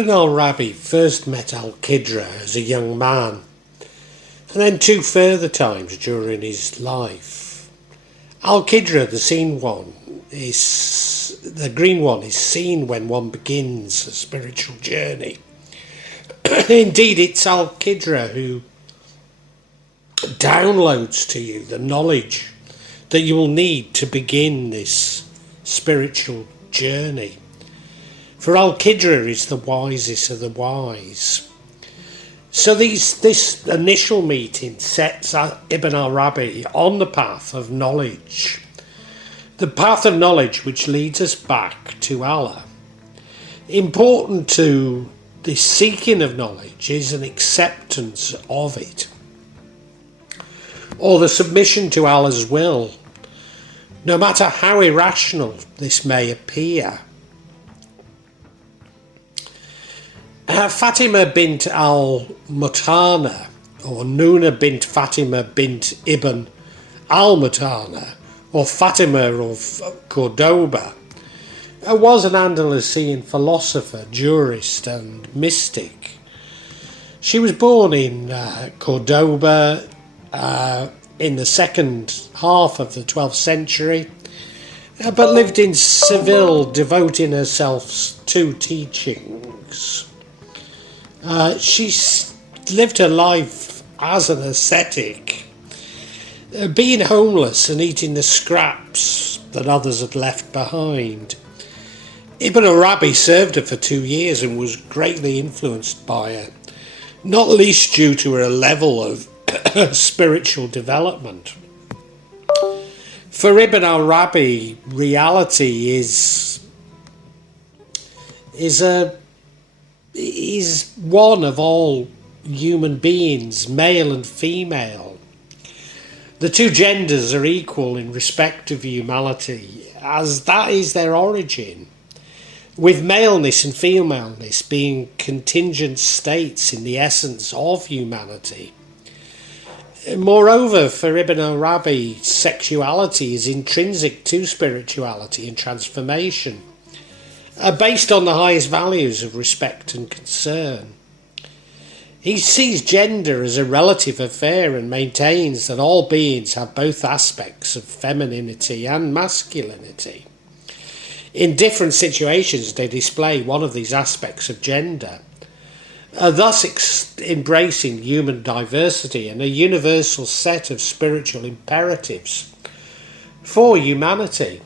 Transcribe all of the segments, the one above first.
Ibn Arabi first met Al-Khidra as a young man, and then two further times during his life. Al-Khidra, the green one, is seen when one begins a spiritual journey. Indeed, it's Al-Khidra who downloads to you the knowledge that you will need to begin this spiritual journey. For Al-Khidra is the wisest of the wise. So this initial meeting sets Ibn Arabi on the path of knowledge. The path of knowledge which leads us back to Allah. Important to this seeking of knowledge is an acceptance of it, or the submission to Allah's will, no matter how irrational this may appear. Fatima bint al-Muthanna, or Nuna bint Fatima bint Ibn al-Muthanna, or Fatima of Cordoba, was an Andalusian philosopher, jurist and mystic. She was born in Cordoba in the second half of the 12th century, but lived in Seville, devoting herself to teachings. She lived her life as an ascetic, being homeless and eating the scraps that others had left behind. Ibn Arabi served her for 2 years and was greatly influenced by her, not least due to her level of spiritual development. For Ibn Arabi, reality is one of all human beings, male and female. The two genders are equal in respect of humanity, as that is their origin, with maleness and femaleness being contingent states in the essence of humanity. Moreover, for Ibn Arabi, sexuality is intrinsic to spirituality and transformation, based on the highest values of respect and concern. He sees gender as a relative affair and maintains that all beings have both aspects of femininity and masculinity. In different situations they display one of these aspects of gender, thus embracing human diversity and a universal set of spiritual imperatives for humanity.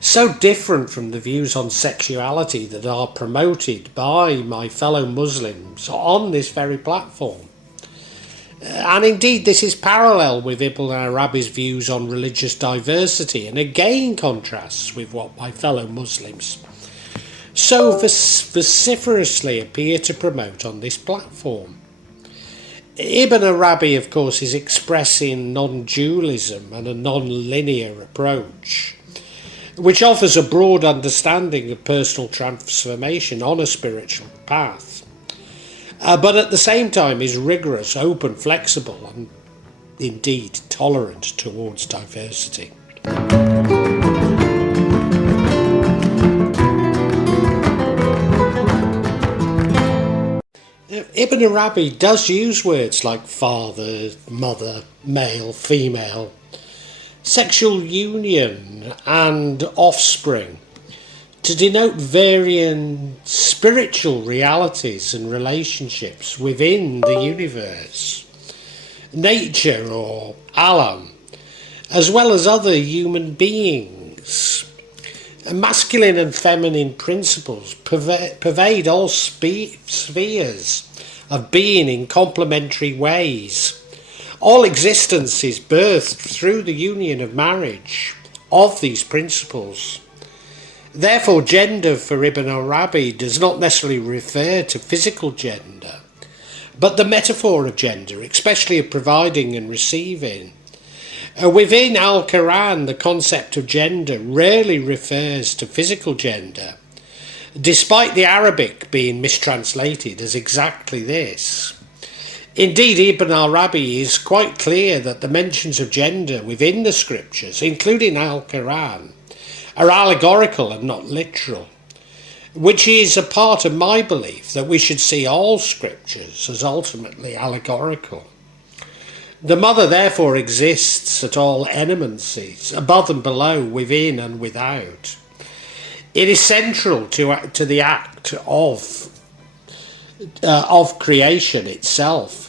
So different from the views on sexuality that are promoted by my fellow Muslims on this very platform. And indeed this is parallel with Ibn Arabi's views on religious diversity, and again contrasts with what my fellow Muslims so vociferously appear to promote on this platform. Ibn Arabi, of course, is expressing non-dualism and a non-linear approach, which offers a broad understanding of personal transformation on a spiritual path, but at the same time is rigorous, open, flexible, and indeed tolerant towards diversity. Ibn Arabi does use words like father, mother, male, female, sexual union and offspring to denote varying spiritual realities and relationships within the universe, nature or alam, as well as other human beings. Masculine and feminine principles pervade all spheres of being in complementary ways. All existence is birthed through the union of marriage of these principles. Therefore, gender for Ibn Arabi does not necessarily refer to physical gender, but the metaphor of gender, especially of providing and receiving. Within Al-Qu'ran, the concept of gender rarely refers to physical gender, despite the Arabic being mistranslated as exactly this. Indeed, Ibn Arabi is quite clear that the mentions of gender within the scriptures, including Al-Quran, are allegorical and not literal. which is a part of my belief that we should see all scriptures as ultimately allegorical. The mother therefore exists at all eminencies, above and below, within and without. It is central to the act of creation itself.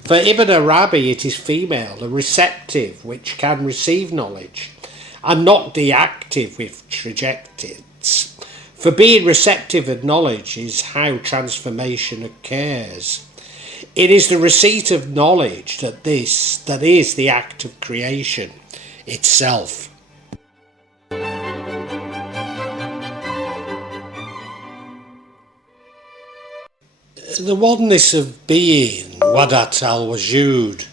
For Ibn Arabi it is female, the receptive which can receive knowledge, and not the active which rejects it. For being receptive of knowledge is how transformation occurs. It is the receipt of knowledge that is the act of creation itself. The oneness of being, Wadat al-Wujud,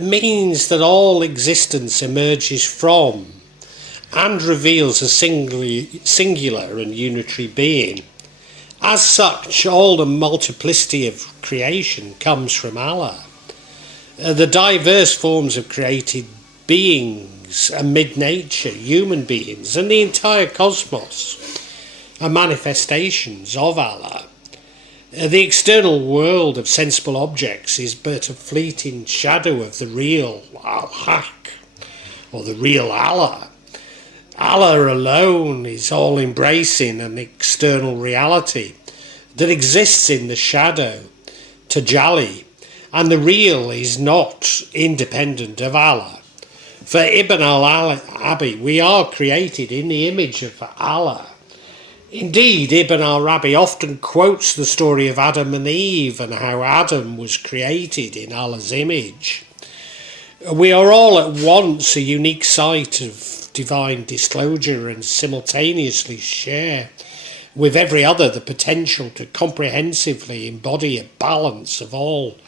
means that all existence emerges from and reveals a singular and unitary being. As such, all the multiplicity of creation comes from Allah. The diverse forms of created beings amid nature, human beings, and the entire cosmos are manifestations of Allah. The external world of sensible objects is but a fleeting shadow of the real Al-Haq, or the real Allah. Allah alone is all-embracing and external reality that exists in the shadow, Tajalli, and the real is not independent of Allah. For Ibn Arabi, we are created in the image of Allah. Indeed, Ibn Arabi often quotes the story of Adam and Eve and how Adam was created in Allah's image. We are all at once a unique site of divine disclosure and simultaneously share with every other the potential to comprehensively embody a balance of all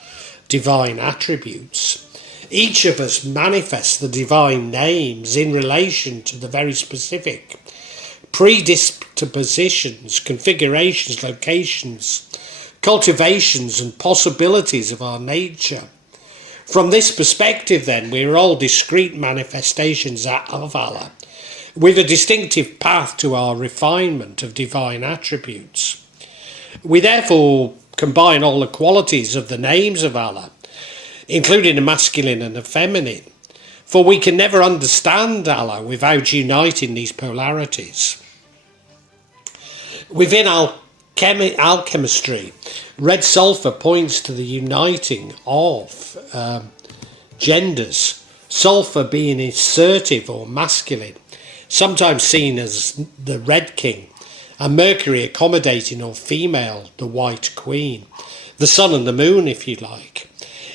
divine attributes. Each of us manifests the divine names in relation to the very specific predispositions, configurations, locations, cultivations and possibilities of our nature. From this perspective, then, we are all discrete manifestations of Allah, with a distinctive path to our refinement of divine attributes. We therefore combine all the qualities of the names of Allah, including the masculine and the feminine, for we can never understand Allah without uniting these polarities. Within alchemistry, red sulphur points to the uniting of genders, sulphur being assertive or masculine, sometimes seen as the Red King, and Mercury accommodating or female, the White Queen, the sun and the moon if you like.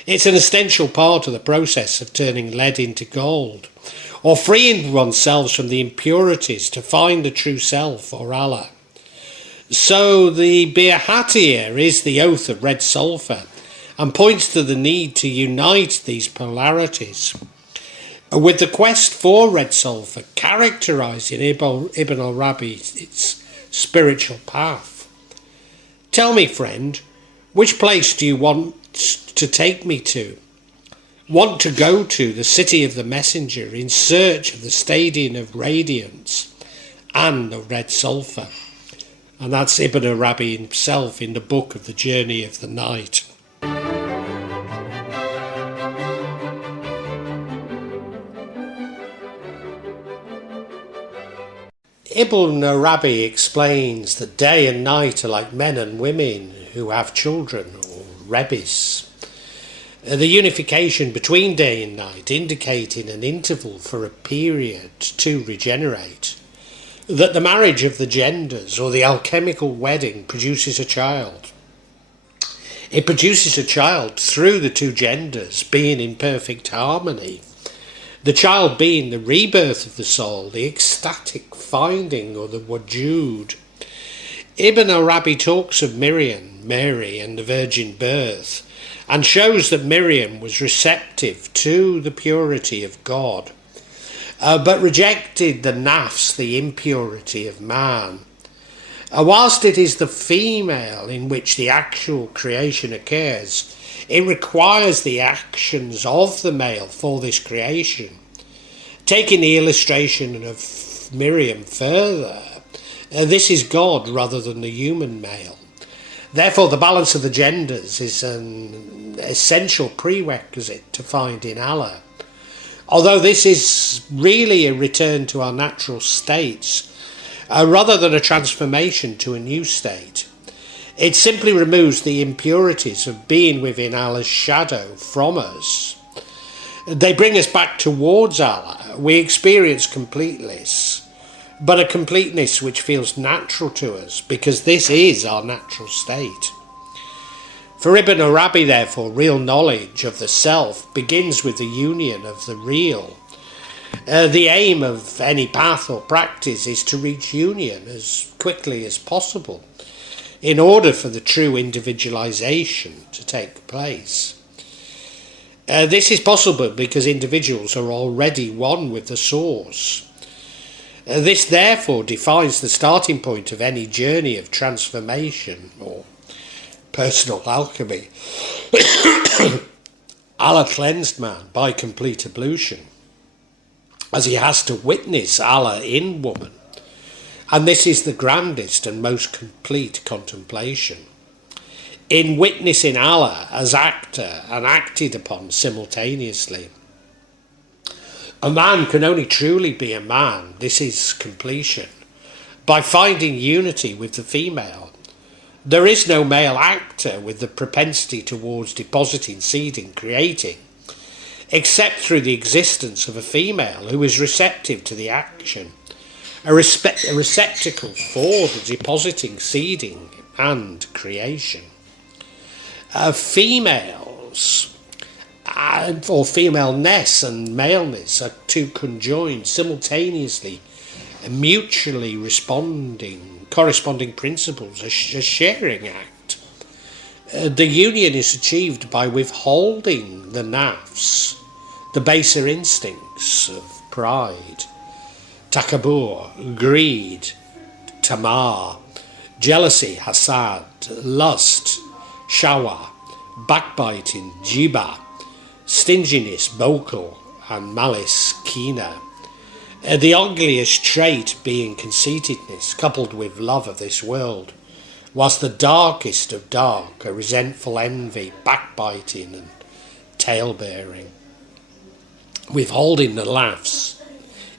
It's an essential part of the process of turning lead into gold, or freeing oneself from the impurities to find the true self or Allah. So the Be'ahatir is the oath of red sulphur and points to the need to unite these polarities, with the quest for red sulphur characterising Ibn Arabi's spiritual path. Tell me, friend, which place do you want to take me to? Want to go to the city of the messenger in search of the stadium of radiance and the red sulphur. And that's Ibn Arabi himself in the book of the Journey of the Night. Ibn Arabi explains that day and night are like men and women who have children, or rebis. The unification between day and night indicating an interval for a period to regenerate. That the marriage of the genders, or the alchemical wedding, produces a child. It produces a child through the two genders being in perfect harmony. The child being the rebirth of the soul, the ecstatic finding, or the wujud. Ibn Arabi talks of Miriam, Mary, and the virgin birth, and shows that Miriam was receptive to the purity of God, but rejected the nafs, the impurity of man. Whilst it is the female in which the actual creation occurs, it requires the actions of the male for this creation. Taking the illustration of Miriam further, This is God rather than the human male. Therefore, the balance of the genders is an essential prerequisite to find in Allah. Although this is really a return to our natural states, rather than a transformation to a new state, it simply removes the impurities of being within Allah's shadow from us. They bring us back towards Allah. We experience completeness, but a completeness which feels natural to us, because this is our natural state. For Ibn Arabi, therefore, real knowledge of the self begins with the union of the real. The aim of any path or practice is to reach union as quickly as possible, in order for the true individualization to take place. This is possible because individuals are already one with the source. This therefore defines the starting point of any journey of transformation or personal alchemy. Allah cleansed man by complete ablution, as he has to witness Allah in woman, and this is the grandest and most complete contemplation. In witnessing Allah as actor and acted upon simultaneously. A man can only truly be a man, this is completion, by finding unity with the female. There is no male actor with the propensity towards depositing, seeding, creating, except through the existence of a female who is receptive to the action, a receptacle for the depositing, seeding and creation. Females, or femaleness and maleness, are two conjoined, simultaneously, mutually corresponding principles, a sharing act. The union is achieved by withholding the nafs, the baser instincts of pride, takabur, greed, tamar, jealousy, hasad, lust, shawa, backbiting, jiba, stinginess, bokal, and malice, kina. The ugliest trait being conceitedness, coupled with love of this world, whilst the darkest of dark are resentful envy, backbiting, and tale-bearing. Withholding the laughs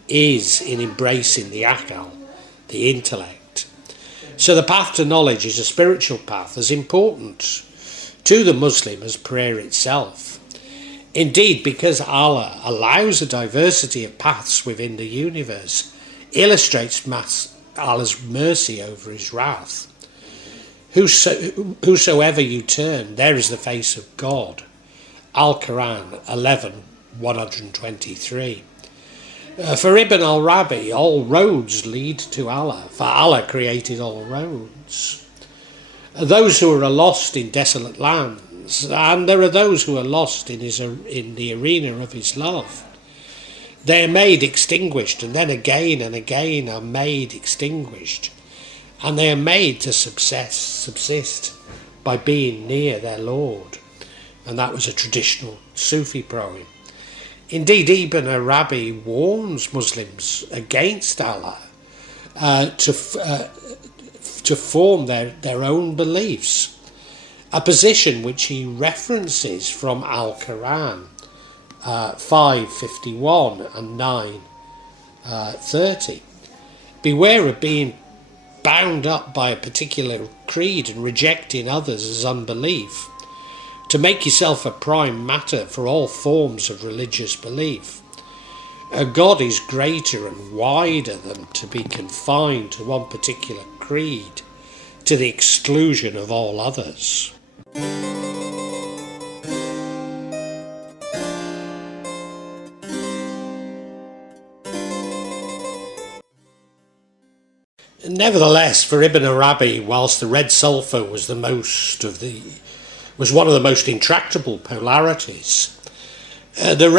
is in embracing the akal, the intellect. So the path to knowledge is a spiritual path as important to the Muslim as prayer itself. Indeed, because Allah allows a diversity of paths within the universe, illustrates Allah's mercy over his wrath. Whosoever you turn, there is the face of God. Al-Qu'ran 11:123. For Ibn Arabi, all roads lead to Allah, for Allah created all roads. Those who are lost in desolate lands, and there are those who are lost in the arena of his love. They are made extinguished, and then again and again are made extinguished, and they are made to subsist by being near their Lord. And that was a traditional Sufi poem. Indeed, Ibn Arabi warns Muslims against Allah to form their own beliefs, a position which he references from Al-Quran 5:51 and 9:30. Beware of being bound up by a particular creed and rejecting others as unbelief, to make yourself a prime matter for all forms of religious belief. God is greater and wider than to be confined to one particular creed, to the exclusion of all others. Nevertheless, for Ibn Arabi, whilst the red sulphur was one of the most intractable polarities, the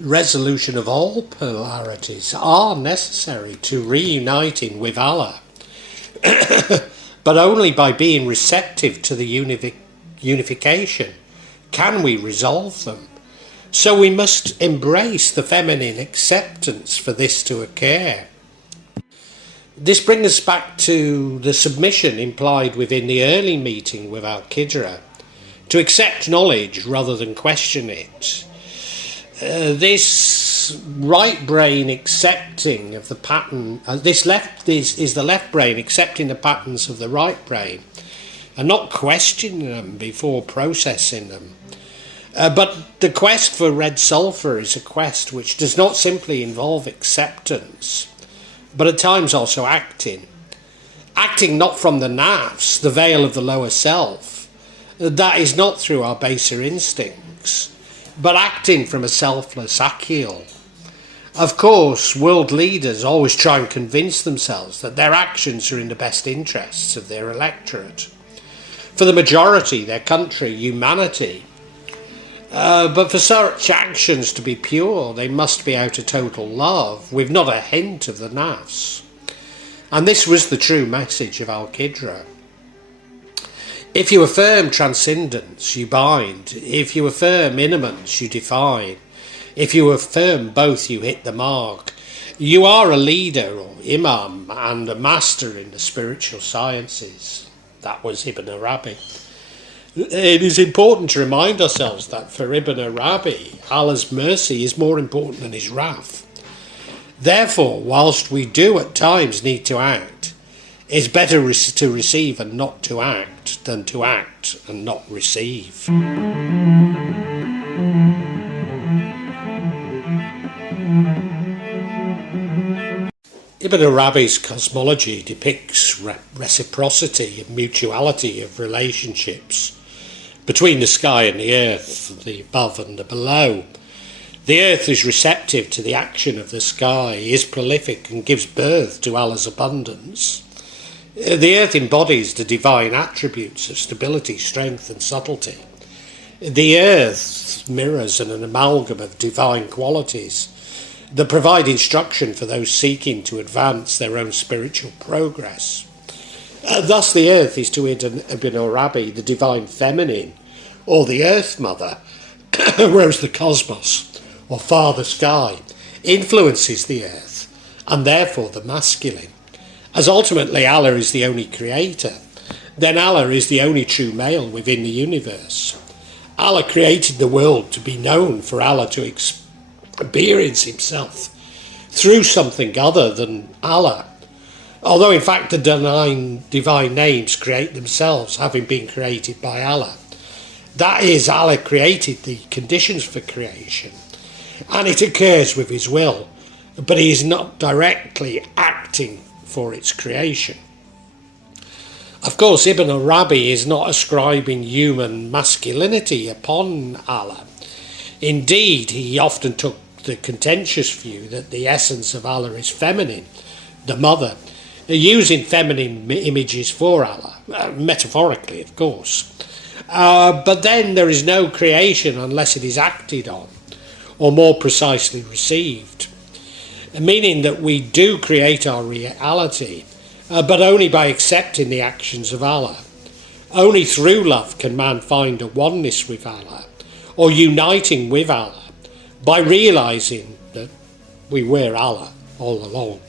resolution of all polarities are necessary to reuniting with Allah, but only by being receptive to the unification can we resolve them. So we must embrace the feminine acceptance for this to occur. This brings us back to the submission implied within the early meeting with Al-Khidra, to accept knowledge rather than question it. This right brain accepting of the pattern, this left is the left brain accepting the patterns of the right brain and not questioning them before processing them. But the quest for red sulphur is a quest which does not simply involve acceptance, but at times also acting. Acting not from the nafs, the veil of the lower self, that is not through our baser instincts, but acting from a selfless akhil. Of course, world leaders always try and convince themselves that their actions are in the best interests of their electorate. For the majority, their country, humanity. But for such actions to be pure, they must be out of total love, with not a hint of the nafs. And this was the true message of Al-Khidra. If you affirm transcendence, you bind. If you affirm immanence, you define. If you affirm both, you hit the mark. You are a leader or imam and a master in the spiritual sciences. That was Ibn Arabi. It is important to remind ourselves that for Ibn Arabi, Allah's mercy is more important than his wrath. Therefore, whilst we do at times need to act, it's better to receive and not to act than to act and not receive. Ibn Arabi's cosmology depicts reciprocity and mutuality of relationships between the sky and the earth, the above and the below. The earth is receptive to the action of the sky, is prolific and gives birth to Allah's abundance. The earth embodies the divine attributes of stability, strength and subtlety. The earth mirrors an amalgam of divine qualities that provide instruction for those seeking to advance their own spiritual progress. Thus the earth is to Ibn Arabi the divine feminine, or the earth mother, whereas the cosmos, or father sky, influences the earth, and therefore the masculine. As ultimately Allah is the only creator, then Allah is the only true male within the universe. Allah created the world to be known for Allah to experience himself through something other than Allah. Although in fact the divine names create themselves, having been created by Allah. That is, Allah created the conditions for creation, and it occurs with his will, but he is not directly acting for its creation. Of course, Ibn Arabi is not ascribing human masculinity upon Allah. Indeed, he often took the contentious view that the essence of Allah is feminine, the mother, using feminine images for Allah, metaphorically, of course. But then there is no creation unless it is acted on, or more precisely received, meaning that we do create our reality, but only by accepting the actions of Allah. Only through love can man find a oneness with Allah, or uniting with Allah, by realising that we were Allah all along.